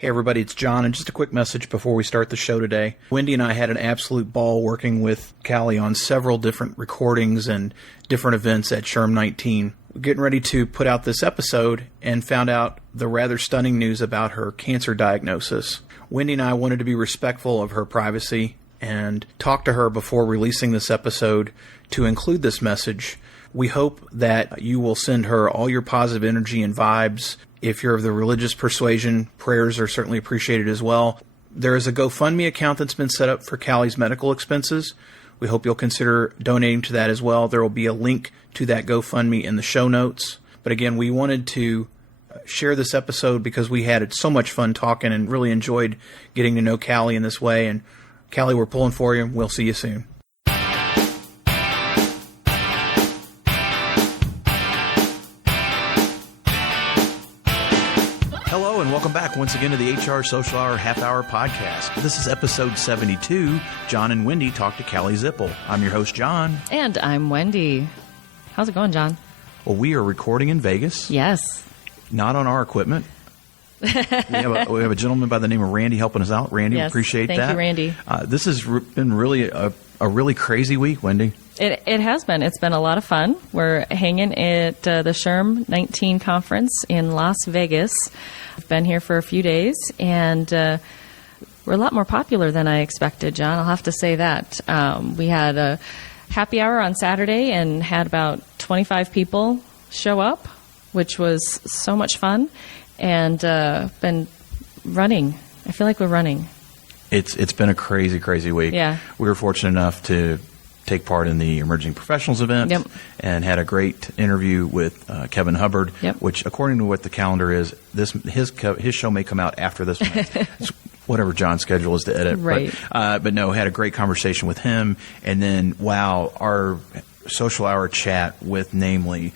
Hey everybody, it's John, and just a quick message before we start the show today. Wendy and I had an absolute ball working with Callie on several different recordings and different events at SHRM 19. We're getting ready to put out this episode and found out the rather stunning news about her cancer diagnosis. Wendy and I wanted to be respectful of her privacy and talk to her before releasing this episode to include this message. We hope that you will send her all your positive energy and vibes. If you're of the religious persuasion, prayers are certainly appreciated as well. There is a GoFundMe account that's been set up for Callie's medical expenses. We hope you'll consider donating to that as well. There will be a link to that GoFundMe in the show notes. But again, we wanted to share this episode because we had so much fun talking and really enjoyed getting to know Callie in this way. And Callie, we're pulling for you. We'll see you soon. Hello and welcome back once again to the HR Social Hour Half Hour Podcast. This is episode 72. John and Wendy talk to Callie Zipple. I'm your host, John. And I'm Wendy. How's it going, John? Well, we are recording in Vegas. Yes. Not on our equipment. We have a gentleman by the name of Randy helping us out. Randy, yes, appreciate that. Thank you, Randy. This has been really a really crazy week, Wendy. It has been. It's been a lot of fun. We're hanging at the SHRM 19 conference in Las Vegas. We've been here for a few days, and we're a lot more popular than I expected, John. I'll have to say that. We had a happy hour on Saturday and had about 25 people show up, which was so much fun, and been running. I feel like we're running. It's been a crazy week. Yeah. We were fortunate enough to take part in the Emerging Professionals event. Yep. And had a great interview with Kevin Hubbard, yep. Which, according to what the calendar is, his show may come out after this one. It's whatever John's schedule is to edit. Right. But no, had a great conversation with him. And then, wow, our social hour chat with Namely,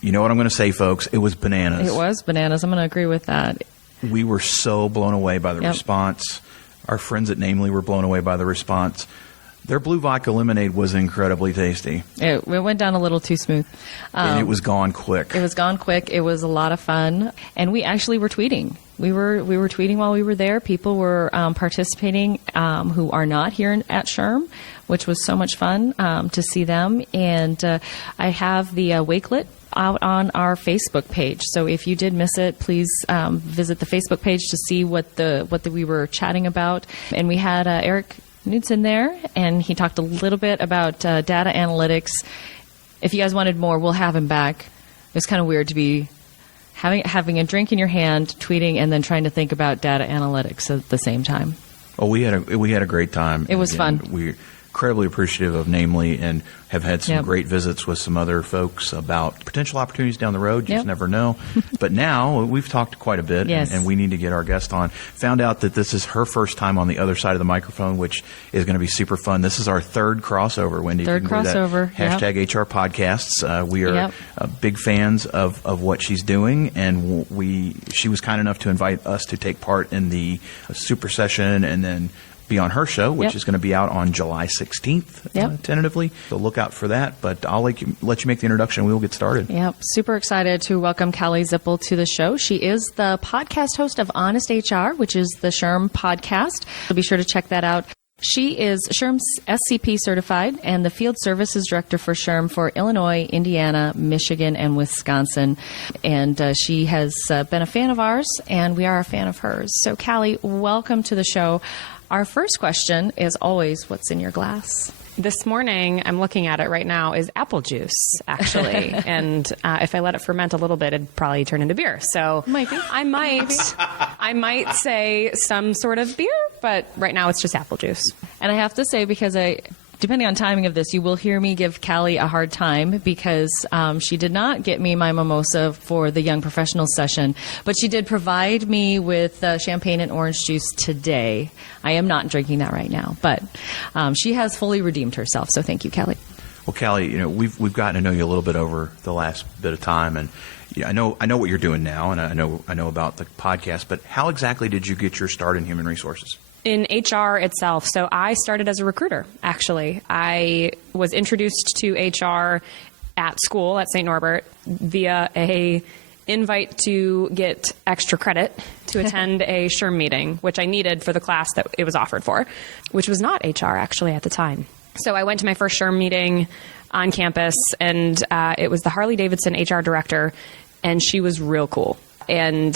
you know what I'm going to say, folks? It was bananas. It was bananas. I'm going to agree with that. We were so blown away by the yep. response. Our friends at Namely were blown away by the response. Their blue vodka lemonade was incredibly tasty. It went down a little too smooth. And it was gone quick. It was gone quick. It was a lot of fun. And we actually were tweeting. We were tweeting while we were there. People were participating who are not here at SHRM, which was so much fun to see them. And I have the wakelet out on our Facebook page. So if you did miss it, please visit the Facebook page to see what we were chatting about. And we had Eric Knudsen there, and he talked a little bit about data analytics. If you guys wanted more, we'll have him back. It was kind of weird to be having a drink in your hand, tweeting, and then trying to think about data analytics at the same time. Oh, we had a great time. It was fun. We're incredibly appreciative of Namely and have had some yep. great visits with some other folks about potential opportunities down the road. You yep. just never know. But now we've talked quite a bit, yes. and we need to get our guest on. Found out that this is her first time on the other side of the microphone, which is going to be super fun. This is our third crossover, Wendy. Third crossover. Hashtag yep. HR Podcasts. We are yep. big fans of what she's doing, and she was kind enough to invite us to take part in the super session and then be on her show, which yep. is going to be out on July 16th, yep. Tentatively. So look out for that. But I'll let you make the introduction. We will get started. Yep. Super excited to welcome Callie Zipple to the show. She is the podcast host of Honest HR, which is the SHRM podcast. So be sure to check that out. She is SHRM's SCP certified and the Field Services Director for SHRM for Illinois, Indiana, Michigan, and Wisconsin. And she has been a fan of ours, and we are a fan of hers. So, Callie, welcome to the show. Our first question is always, what's in your glass? This morning, I'm looking at it right now, is apple juice, actually. And if I let it ferment a little bit, it'd probably turn into beer. So might be. I might say some sort of beer, but right now it's just apple juice. And I have to say, because depending on timing of this, you will hear me give Callie a hard time because she did not get me my mimosa for the Young Professionals session, but she did provide me with champagne and orange juice today. I am not drinking that right now, but she has fully redeemed herself, so thank you, Callie. Well, Callie, we've gotten to know you a little bit over the last bit of time, and I know what you're doing now, and I know about the podcast, but how exactly did you get your start in human resources? In HR itself. So I started as a recruiter, actually. I was introduced to HR at school at St. Norbert via a invite to get extra credit to attend a SHRM meeting, which I needed for the class that it was offered for, which was not HR actually at the time. So I went to my first SHRM meeting on campus, and it was the Harley-Davidson HR director, and she was real cool. And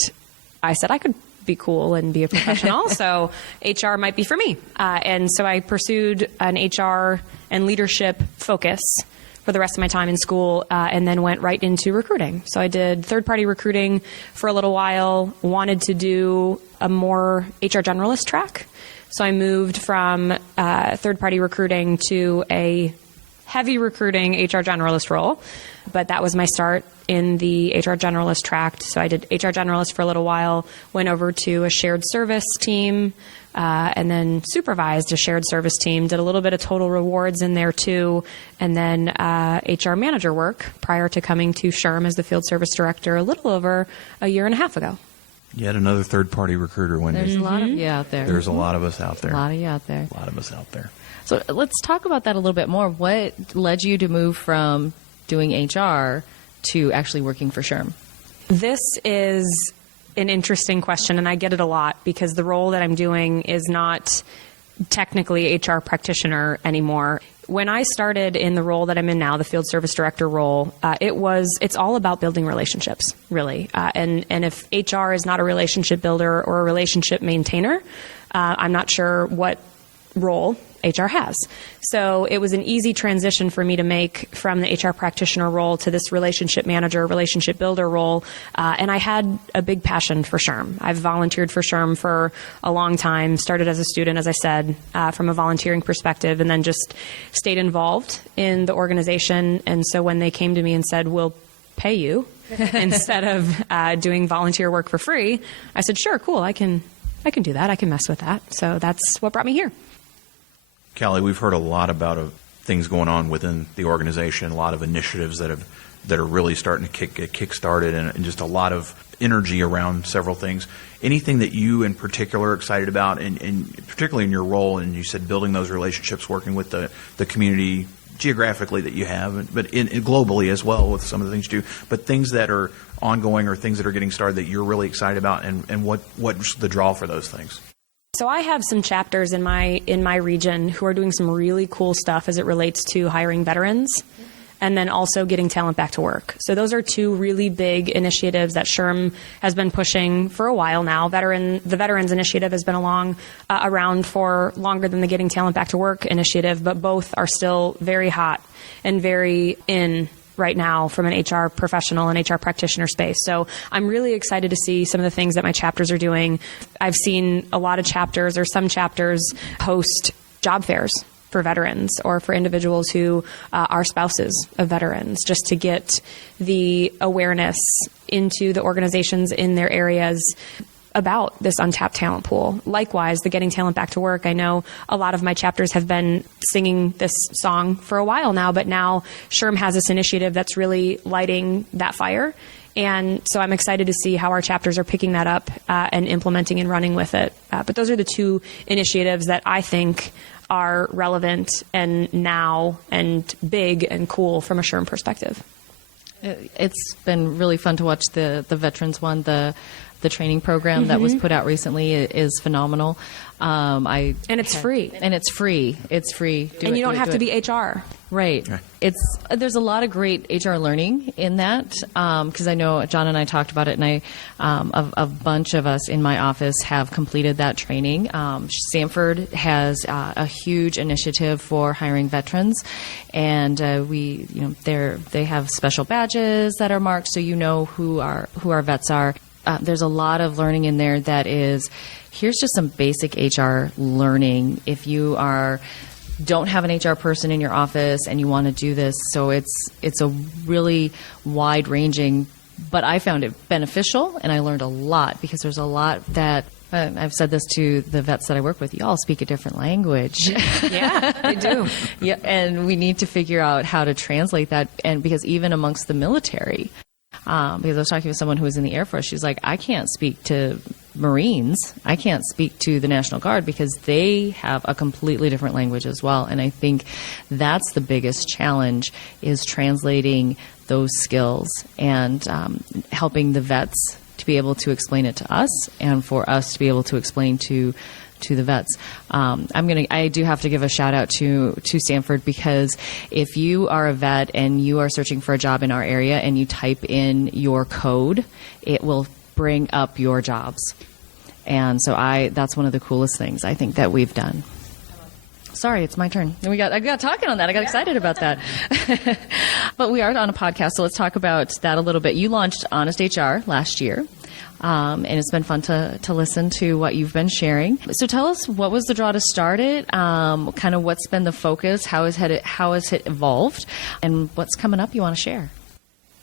I said I could be cool and be a professional, so HR might be for me. And so I pursued an HR and leadership focus for the rest of my time in school, and then went right into recruiting. So I did third-party recruiting for a little while, wanted to do a more HR generalist track. So I moved from third-party recruiting to a heavy recruiting HR generalist role, but that was my start in the HR generalist track. So I did HR generalist for a little while, went over to a shared service team, and then supervised a shared service team, did a little bit of total rewards in there too, and then HR manager work prior to coming to SHRM as the field service director a little over a year and a half ago. Yet another third-party recruiter, Wendy. There's a lot of you out there. There's a lot of us out there. A lot of you out there. A lot of us out there. So let's talk about that a little bit more. What led you to move from doing HR to actually working for SHRM? This is an interesting question, and I get it a lot because the role that I'm doing is not technically HR practitioner anymore. When I started in the role that I'm in now, the field service director role, it's all about building relationships, really. And if HR is not a relationship builder or a relationship maintainer, I'm not sure what role HR has. So it was an easy transition for me to make from the HR practitioner role to this relationship manager, relationship builder role. And I had a big passion for SHRM. I've volunteered for SHRM for a long time, started as a student, as I said, from a volunteering perspective, and then just stayed involved in the organization. And so when they came to me and said, we'll pay you instead of doing volunteer work for free, I said, sure, cool, I can do that. I can mess with that. So that's what brought me here. Callie, we've heard a lot about things going on within the organization, a lot of initiatives that are really starting to get kick-started, and just a lot of energy around several things. Anything that you in particular are excited about, and particularly in your role, and you said building those relationships, working with the community geographically that you have, but globally as well with some of the things you do, but things that are ongoing or things that are getting started that you're really excited about, and what's the draw for those things? So I have some chapters in my region who are doing some really cool stuff as it relates to hiring veterans and then also getting talent back to work. So those are two really big initiatives that SHRM has been pushing for a while now. The Veterans Initiative has been around for longer than the Getting Talent Back to Work initiative, but both are still very hot and very in right now from an HR professional and HR practitioner space. So I'm really excited to see some of the things that my chapters are doing. I've seen a lot of chapters, or some chapters, host job fairs for veterans or for individuals who are spouses of veterans, just to get the awareness into the organizations in their areas about this untapped talent pool. Likewise, the Getting Talent Back to Work. I know a lot of my chapters have been singing this song for a while now, but now SHRM has this initiative that's really lighting that fire. And so I'm excited to see how our chapters are picking that up and implementing and running with it. But those are the two initiatives that I think are relevant and now and big and cool from a SHRM perspective. It's been really fun to watch the veterans one. The training program that was put out recently is phenomenal. And it's free. And it's free. It's free. And you don't have to be HR. Right. There's a lot of great HR learning in that, because I know John and I talked about it, and a bunch of us in my office have completed that training. Sanford has a huge initiative for hiring veterans, and they have special badges that are marked, so you know who our vets are. There's a lot of learning in there that is, here's just some basic HR learning if you don't have an HR person in your office and you want to do this. So it's a really wide-ranging, but I found it beneficial, and I learned a lot because there's a lot that I've said this to the vets that I work with. You all speak a different language. Yeah, they do. Yeah, and we need to figure out how to translate that, and because even amongst the military. Because I was talking with someone who was in the Air Force. She's like, I can't speak to Marines. I can't speak to the National Guard because they have a completely different language as well. And I think that's the biggest challenge, is translating those skills, and helping the vets to be able to explain it to us, and for us to be able to explain to the vets. I do have to give a shout out to Sanford, because if you are a vet and you are searching for a job in our area and you type in your code, it will bring up your jobs. And so that's one of the coolest things I think that we've done. Sorry, it's my turn. I got talking on that. I got excited about that. But we are on a podcast, so let's talk about that a little bit. You launched Honest HR last year, and it's been fun to listen to what you've been sharing. So tell us, what was the draw to start it? Kind of what's been the focus? How has it evolved? And what's coming up you want to share?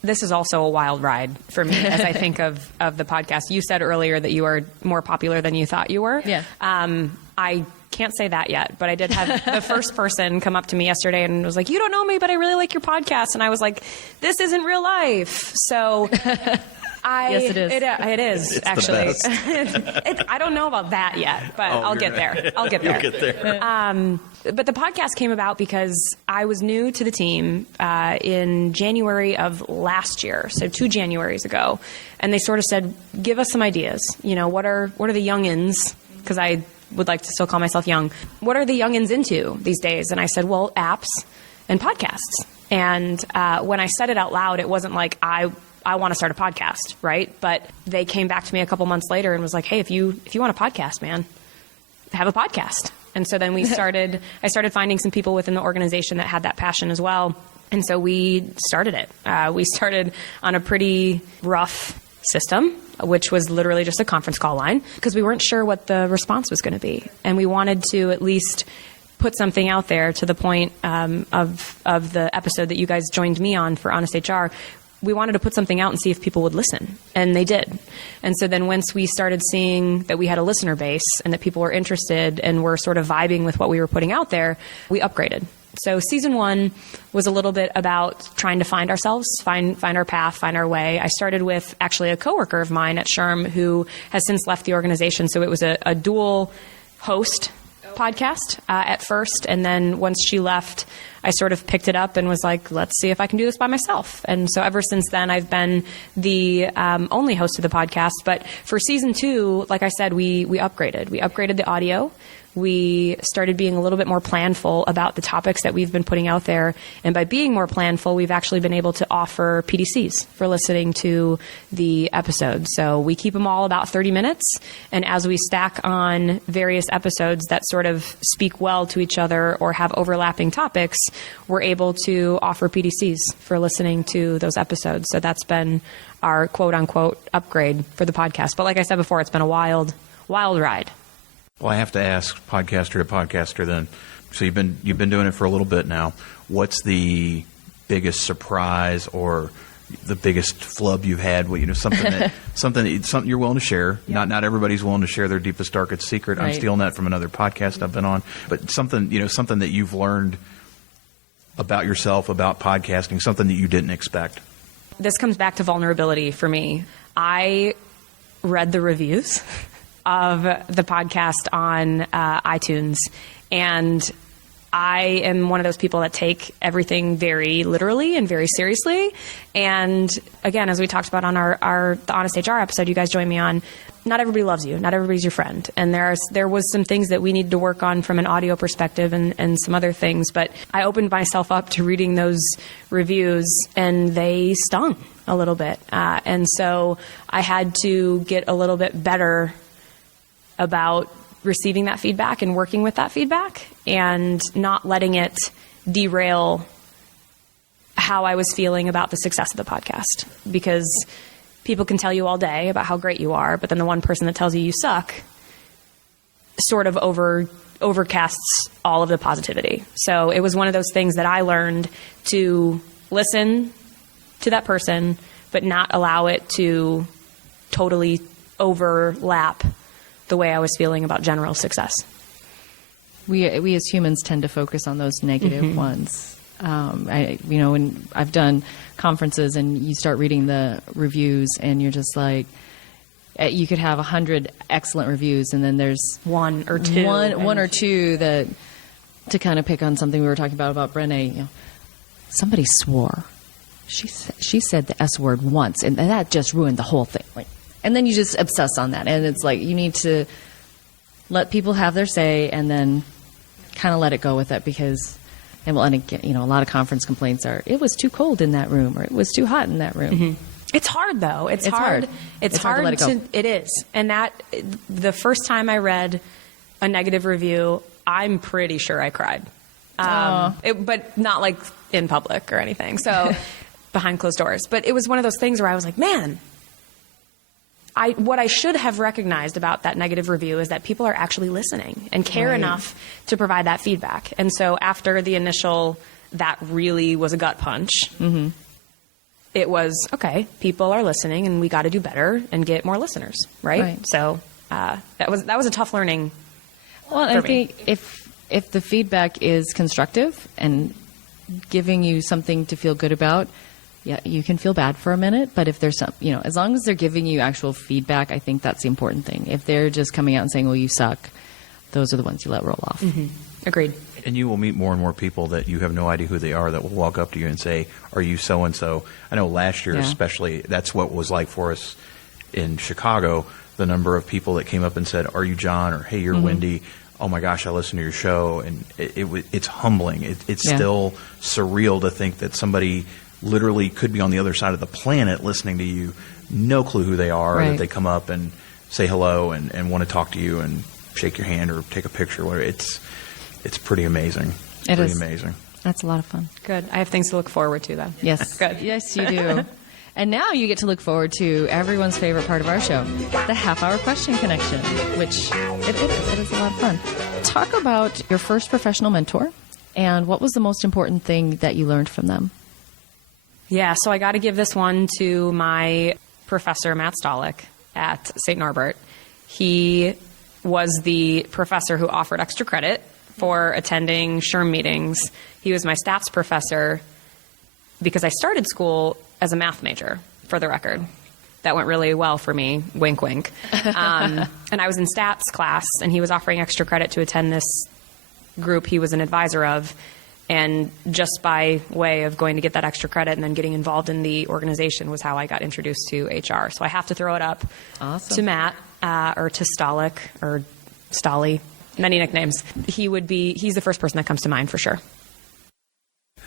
This is also a wild ride for me as I think of the podcast. You said earlier that you are more popular than you thought you were. Yeah. I can't say that yet, but I did have the first person come up to me yesterday and was like, "You don't know me, but I really like your podcast." And I was like, "This isn't real life." So yes, it is. It is, It's actually. the best. I don't know about that yet, but I'll get there. I'll get there. You'll get there. But the podcast came about because I was new to the team in January of last year, so 2 Januaries ago, and they sort of said, "Give us some ideas. You know, what are the youngins?" Because I would like to still call myself young. What are the youngins into these days? And I said, well, apps and podcasts. And when I said it out loud, it wasn't like I want to start a podcast, right? But they came back to me a couple months later and was like, hey, if you want a podcast, man, have a podcast. And so then I started finding some people within the organization that had that passion as well. And so we started it. We started on a pretty rough system, which was literally just a conference call line, because we weren't sure what the response was going to be. And we wanted to at least put something out there, to the point of the episode that you guys joined me on for Honest HR. We wanted to put something out and see if people would listen, and they did. And so then once we started seeing that we had a listener base and that people were interested and were sort of vibing with what we were putting out there, we upgraded. So season 1 was a little bit about trying to find ourselves, find our path, find our way. I started with actually a coworker of mine at SHRM who has since left the organization. So it was a dual host podcast at first. And then once she left, I sort of picked it up and was like, let's see if I can do this by myself. And so ever since then, I've been the only host of the podcast. But for season 2, like I said, we upgraded. We upgraded the audio. We started being a little bit more planful about the topics that we've been putting out there. And by being more planful, we've actually been able to offer PDCs for listening to the episodes. So we keep them all about 30 minutes. And as we stack on various episodes that sort of speak well to each other or have overlapping topics, we're able to offer PDCs for listening to those episodes. So that's been our quote unquote upgrade for the podcast. But like I said before, it's been a wild ride. Well, I have to ask podcaster to podcaster then. So you've been doing it for a little bit now. What's the biggest surprise or the biggest flub you've had? Well, something you're willing to share. Yeah. Not everybody's willing to share their deepest, darkest secret. Right. I'm stealing that from another podcast I've been on. But something that you've learned about yourself, about podcasting, something that you didn't expect. This comes back to vulnerability for me. I read the reviews of the podcast on iTunes, and I am one of those people that take everything very literally and very seriously. And again, as we talked about on the Honest HR episode you guys joined me on, not everybody loves you. Not everybody's your friend. And there was some things that we needed to work on from an audio perspective and some other things. But I opened myself up to reading those reviews, and they stung a little bit. And so I had to get a little bit better about receiving that feedback and working with that feedback and not letting it derail how I was feeling about the success of the podcast. Because people can tell you all day about how great you are, but then the one person that tells you suck sort of overcasts all of the positivity. So it was one of those things that I learned to listen to that person, but not allow it to totally overlap the way I was feeling about general success. We as humans tend to focus on those negative ones. When I've done conferences and you start reading the reviews and you're just like, you could have 100 excellent reviews and then there's one or two that, to kind of pick on something we were talking about Brené, somebody swore she said the S word once, and that just ruined the whole thing. Like, and then you just obsess on that, and it's like you need to let people have their say, and then kind of let it go with it, because, and again, you know, a lot of conference complaints are, it was too cold in that room, or it was too hot in that room. Mm-hmm. It's hard, though. It's hard. It's hard to let it go. It is. And that, the first time I read a negative review, I'm pretty sure I cried. But not like in public or anything. So behind closed doors. But it was one of those things where I was like, man, what I should have recognized about that negative review is that people are actually listening and care enough to provide that feedback. And so after the initial, that really was a gut punch. Mm-hmm. It was, okay, people are listening, and we got to do better and get more listeners, right? So that was a tough learning. Well, I think if the feedback is constructive and giving you something to feel good about, yeah, you can feel bad for a minute. But if there's some, you know, as long as they're giving you actual feedback, I think that's the important thing. If they're just coming out and saying, "Well, you suck," those are the ones you let roll off. Mm-hmm. Agreed. And you will meet more and more people that you have no idea who they are that will walk up to you and say, "Are you so-and-so?" I know last year especially, that's what was like for us in Chicago, the number of people that came up and said, "Are you John?" or "Hey, you're Wendy. Oh my gosh, I listened to your show." And it's humbling. It's still surreal to think that somebody literally could be on the other side of the planet listening to you, no clue who they are, that they come up and say hello and want to talk to you and shake your hand or take a picture. Whatever. It's pretty amazing. It is amazing. That's a lot of fun. Good. I have things to look forward to, then. Yes. Good. Yes, you do. And now you get to look forward to everyone's favorite part of our show, the half-hour question connection, which it is a lot of fun. Talk about your first professional mentor and what was the most important thing that you learned from them? Yeah, so I got to give this one to my professor, Matt Stolick, at St. Norbert. He was the professor who offered extra credit for attending SHRM meetings. He was my stats professor because I started school as a math major, for the record. That went really well for me, wink, wink. And I was in stats class, and he was offering extra credit to attend this group he was an advisor of. And just by way of going to get that extra credit and then getting involved in the organization was how I got introduced to HR. So I have to throw it up to Matt or to Stolick or Stolly, many nicknames. He's the first person that comes to mind for sure.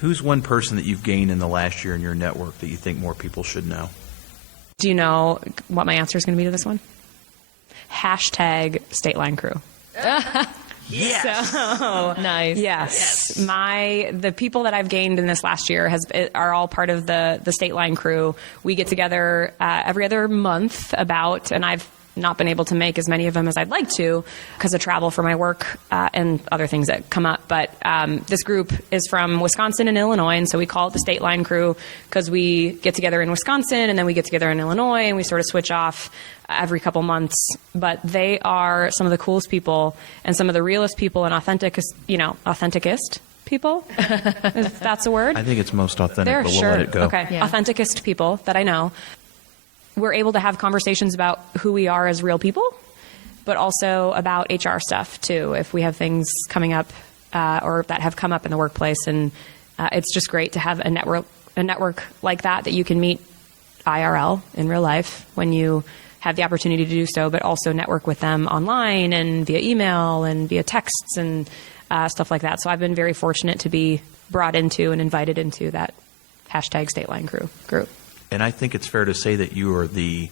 Who's one person that you've gained in the last year in your network that you think more people should know? Do you know what my answer is going to be to this one? Hashtag State Line Crew. Yes. So Nice. Yes. The people that I've gained in this last year are all part of the State Line Crew. We get together every other month and I've not been able to make as many of them as I'd like to because of travel for my work and other things that come up. But this group is from Wisconsin and Illinois, and so we call it the State Line Crew because we get together in Wisconsin and then we get together in Illinois, and we sort of switch off every couple months. But they are some of the coolest people and some of the realest people and authenticist people, if that's a word. I think it's most authentic, but we'll let it go. Okay. Yeah. Authenticist people that I know. We're able to have conversations about who we are as real people, but also about HR stuff too, if we have things coming up or that have come up in the workplace. And it's just great to have a network like that you can meet IRL in real life when you have the opportunity to do so, but also network with them online and via email and via texts and stuff like that. So I've been very fortunate to be brought into and invited into that hashtag State Line Crew group. And I think it's fair to say that you are the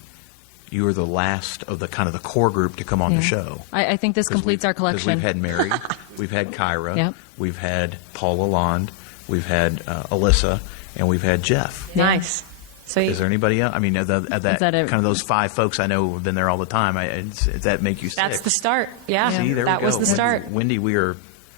last of the kind of the core group to come on the show. I think this completes our collection. We've had Mary, we've had Kyra, we've had Paul Lalonde, we've had Alyssa, and we've had Jeff. Nice. Sweet. Is there anybody else? I mean, that kind of those 5 folks I know have been there all the time. Does that make you sick? That's the start. Yeah. See, there that we go. was the start. Wendy,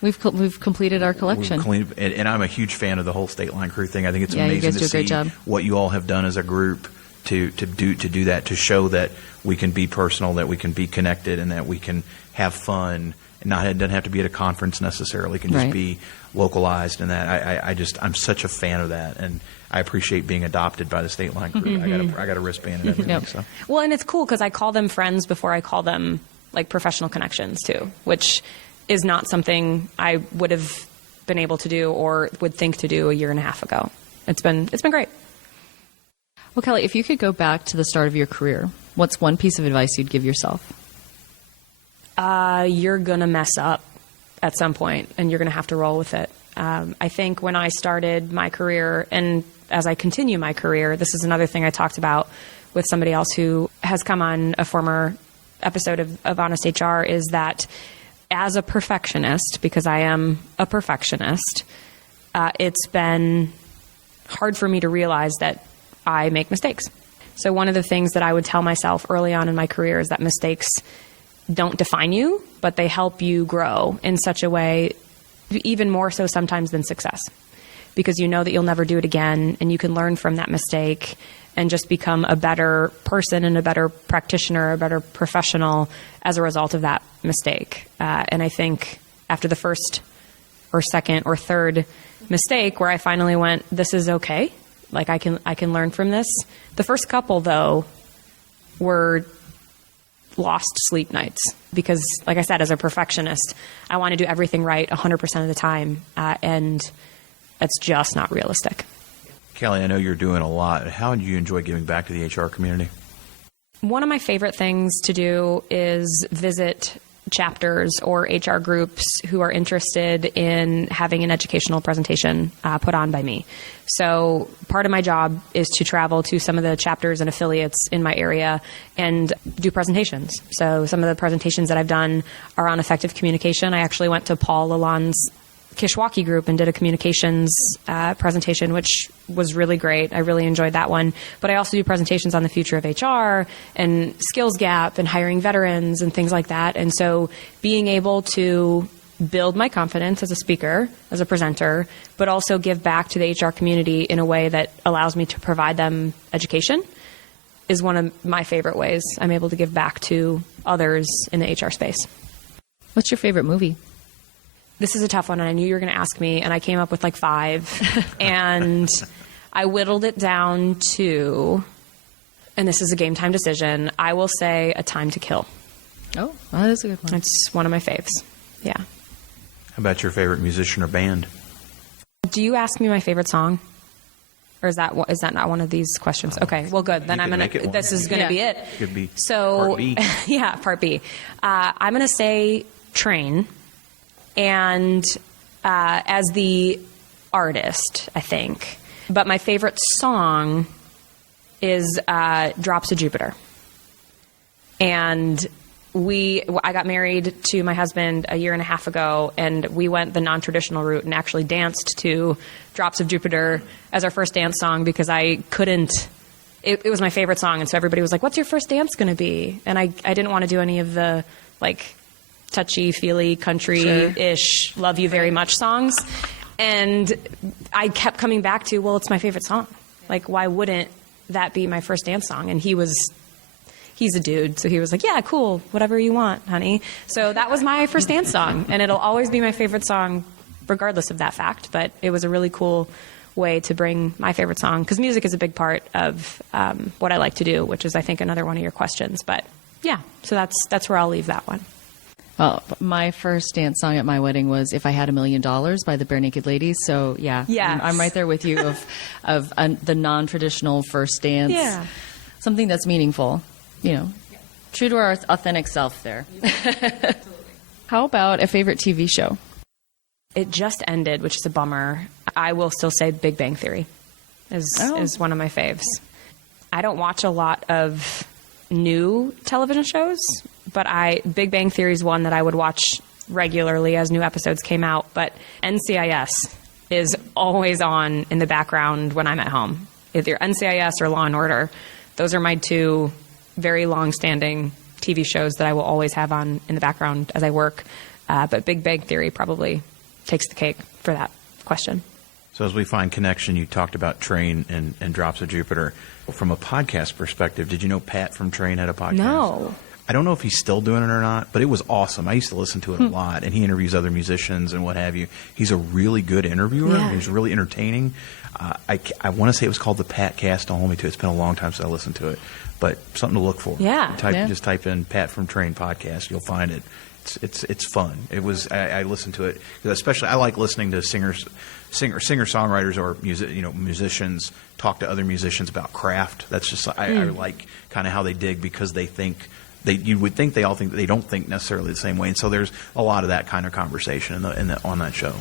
We've completed our collection. And I'm a huge fan of the whole State Line Crew thing. I think it's you amazing guys to do a see great job. what you all have done as a group to do that, to show that we can be personal, that we can be connected, and that we can have fun. And it doesn't have to be at a conference necessarily. It can just be localized. And that I'm such a fan of that, and I appreciate being adopted by the State Line Crew. Mm-hmm. I got a wristband and everything. So. Well, and it's cool because I call them friends before I call them like professional connections too, which is not something I would have been able to do or would think to do a year and a half ago. It's been great. Well, Callie, if you could go back to the start of your career, what's one piece of advice you'd give yourself? You're going to mess up at some point, and you're going to have to roll with it. I think when I started my career, and as I continue my career, this is another thing I talked about with somebody else who has come on a former episode of Honest HR, is that as a perfectionist, because I am a perfectionist, it's been hard for me to realize that I make mistakes. So one of the things that I would tell myself early on in my career is that mistakes don't define you, but they help you grow in such a way, even more so sometimes than success, because you know that you'll never do it again, and you can learn from that mistake and just become a better person and a better practitioner, a better professional as a result of that mistake. And I think after the first or second or third mistake where I finally went, this is okay, like I can learn from this. The first couple, though, were lost sleep nights, because, like I said, as a perfectionist, I want to do everything right 100% of the time, and that's just not realistic. Callie, I know you're doing a lot. How do you enjoy giving back to the HR community? One of my favorite things to do is visit chapters or HR groups who are interested in having an educational presentation put on by me. So part of my job is to travel to some of the chapters and affiliates in my area and do presentations. So some of the presentations that I've done are on effective communication. I actually went to Paul Lalonde's Kishwaukee group and did a communications presentation, which was really great. I really enjoyed that one. But I also do presentations on the future of HR and skills gap and hiring veterans and things like that. And so being able to build my confidence as a speaker, as a presenter, but also give back to the HR community in a way that allows me to provide them education is one of my favorite ways I'm able to give back to others in the HR space. What's your favorite movie? This is a tough one, and I knew you were going to ask me, and I came up with like 5, and I whittled it down to, and this is a game time decision, I will say A Time to Kill. Oh, that is a good one. It's one of my faves. Yeah. How about your favorite musician or band? Do you ask me my favorite song? Or is that not one of these questions? Okay, well, good. Then this is going to be it. Could be so, part B. Yeah, part B. I'm going to say Train. And as the artist, I think. But my favorite song is Drops of Jupiter. And I got married to my husband a year and a half ago, and we went the non-traditional route and actually danced to Drops of Jupiter as our first dance song, because I couldn't. It was my favorite song, and so everybody was like, "What's your first dance going to be?" And I didn't want to do any of the touchy-feely, country-ish, love you very much songs. And I kept coming back to, well, it's my favorite song. Like, why wouldn't that be my first dance song? And he's a dude, so he was like, yeah, cool, whatever you want, honey. So that was my first dance song, and it'll always be my favorite song regardless of that fact. But it was a really cool way to bring my favorite song, because music is a big part of what I like to do, which is, I think, another one of your questions. But yeah, so that's where I'll leave that one. Well, my first dance song at my wedding was "If I Had $1 Million" by the Bare Naked Ladies. So yeah, yes. I'm right there with you of the non-traditional first dance. Yeah. Something that's meaningful, true to our authentic self there. How about a favorite TV show? It just ended, which is a bummer. I will still say Big Bang Theory is one of my faves. I don't watch a lot of new television shows, but Big Bang Theory is one that I would watch regularly as new episodes came out. But NCIS is always on in the background when I'm at home. Either NCIS or Law & Order. Those are my 2 very long-standing TV shows that I will always have on in the background as I work. But Big Bang Theory probably takes the cake for that question. So as we find connection, you talked about Train and Drops of Jupiter. From a podcast perspective, did you know Pat from Train had a podcast? No. I don't know if he's still doing it or not, but it was awesome. I used to listen to it a lot, and he interviews other musicians and what have you. He's a really good interviewer. Yeah. He's really entertaining. I want to say it was called the Pat Cast. Don't hold me to it. It's been a long time since I listened to it, but something to look for. Yeah. Just type in Pat from Train podcast. You'll find it. It's fun. It was. I listened to it because especially I like listening to singer songwriters or musicians talk to other musicians about craft. That's just I like kind of how they dig because they think. You would think they all think they don't think necessarily the same way, and so there's a lot of that kind of conversation on that show.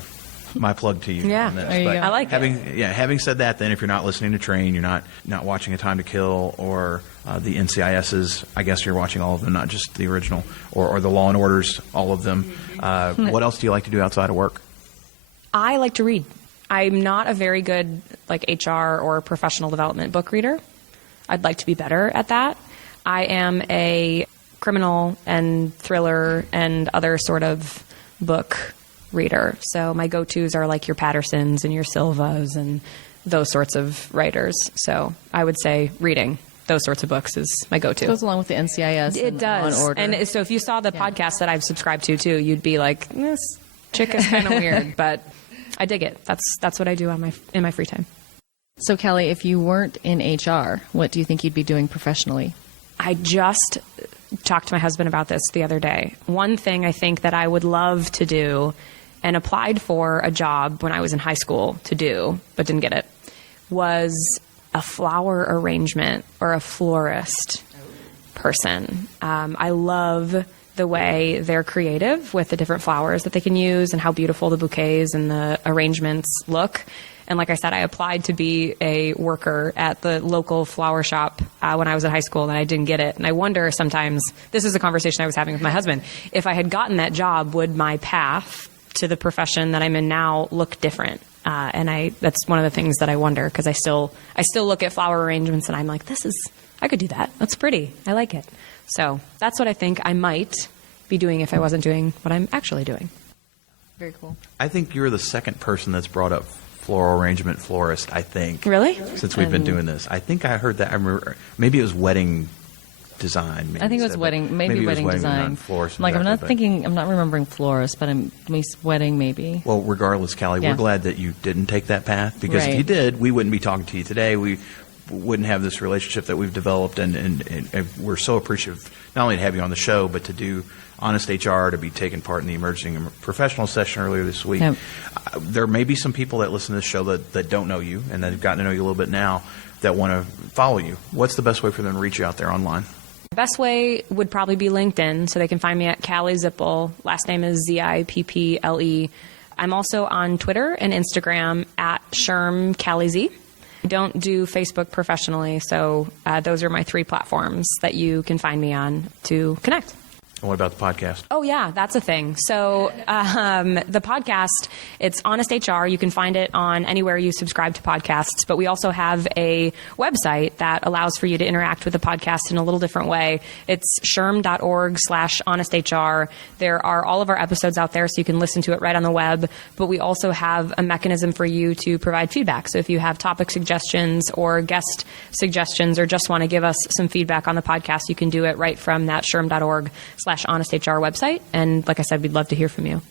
My plug to you. Yeah, on this. there you But go. I like it. Having said that, then if you're not listening to Train, you're not watching A Time to Kill or the NCISs. I guess you're watching all of them, not just the original or the Law and Orders, all of them. What else do you like to do outside of work? I like to read. I'm not a very good HR or professional development book reader. I'd like to be better at that. I am a criminal and thriller and other sort of book reader. So my go-tos are like your Pattersons and your Silvas and those sorts of writers. So I would say reading those sorts of books is my go-to. Goes along with the NCIS. It and does. Law and Order. And so if you saw the podcast that I've subscribed to too, you'd be like, this chick is kind of weird, but I dig it. That's what I do in my free time. So, Callie, if you weren't in HR, what do you think you'd be doing professionally? I just talked to my husband about this the other day. One thing I think that I would love to do and applied for a job when I was in high school to do, but didn't get it, was a flower arrangement or a florist person. I love the way they're creative with the different flowers that they can use and how beautiful the bouquets and the arrangements look. And like I said, I applied to be a worker at the local flower shop when I was in high school, and I didn't get it. And I wonder sometimes, this is a conversation I was having with my husband, if I had gotten that job, would my path to the profession that I'm in now look different? And that's one of the things that I wonder, because I still look at flower arrangements and I'm like, I could do that. That's pretty. I like it. So that's what I think I might be doing if I wasn't doing what I'm actually doing. Very cool. I think you're the second person that's brought up floral arrangement florist, I think. Really? Since we've been doing this. I think I heard that. I remember, maybe it was wedding design. Maybe I think it was instead, wedding, maybe it was wedding design. not florist I'm not exactly, but- I'm not remembering florist, but at least wedding maybe. Well, regardless, Callie, Yeah. we're glad that you didn't take that path, because if Right. you did, we wouldn't be talking to you today. We wouldn't have this relationship that we've developed, and we're so appreciative not only to have you on the show, but to do Honest HR, to be taking part in the emerging and professional session earlier this week. Yep. There may be some people that listen to this show that don't know you and that have gotten to know you a little bit now that want to follow you. What's the best way for them to reach you out there online? The best way would probably be LinkedIn, so they can find me at Callie Zipple. Last name is Zipple. I'm also on Twitter and Instagram at SHRM Callie Z. I don't do Facebook professionally, so those are my 3 platforms that you can find me on to connect. And what about the podcast? Oh, yeah, that's a thing. So the podcast, it's Honest HR. You can find it on anywhere you subscribe to podcasts. But we also have a website that allows for you to interact with the podcast in a little different way. It's shrm.org/honesthr. There are all of our episodes out there, so you can listen to it right on the web. But we also have a mechanism for you to provide feedback. So if you have topic suggestions or guest suggestions or just want to give us some feedback on the podcast, you can do it right from that shrm.org/honesthr website. And like I said, we'd love to hear from you.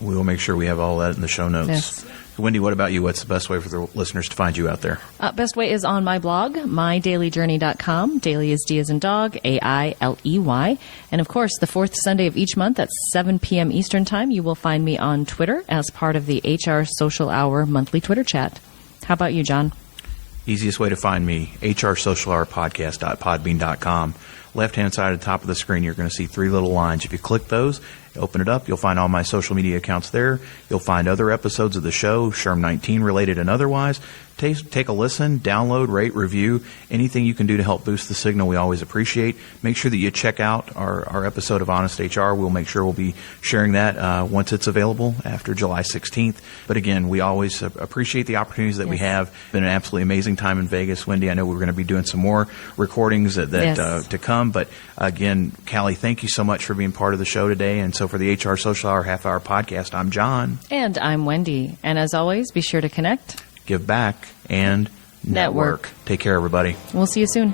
We will make sure we have all that in the show notes. Yes. Wendy, what about you? What's the best way for the listeners to find you out there? Best way is on my blog, mydailyjourney.com. Daily is D as in dog, AILEY. And of course, the 4th Sunday of each month at 7 p.m. Eastern Time, you will find me on Twitter as part of the HR Social Hour monthly Twitter chat. How about you, John? Easiest way to find me, hrsocialhourpodcast.podbean.com. Left-hand side at the top of the screen, you're going to see 3 little lines. If you click those, open it up, you'll find all my social media accounts there. You'll find other episodes of the show, SHRM 19 related and otherwise. Take a listen, download, rate, review. Anything you can do to help boost the signal, we always appreciate. Make sure that you check out our episode of Honest HR. We'll make sure we'll be sharing that once it's available after July 16th. But again, we always appreciate the opportunities that we have. It's been an absolutely amazing time in Vegas. Wendy, I know we're going to be doing some more recordings to come. But again, Callie, thank you so much for being part of the show today. And so for the HR Social Hour half-hour podcast, I'm John. And I'm Wendy. And as always, be sure to connect, give back, and network. Take care, everybody. We'll see you soon.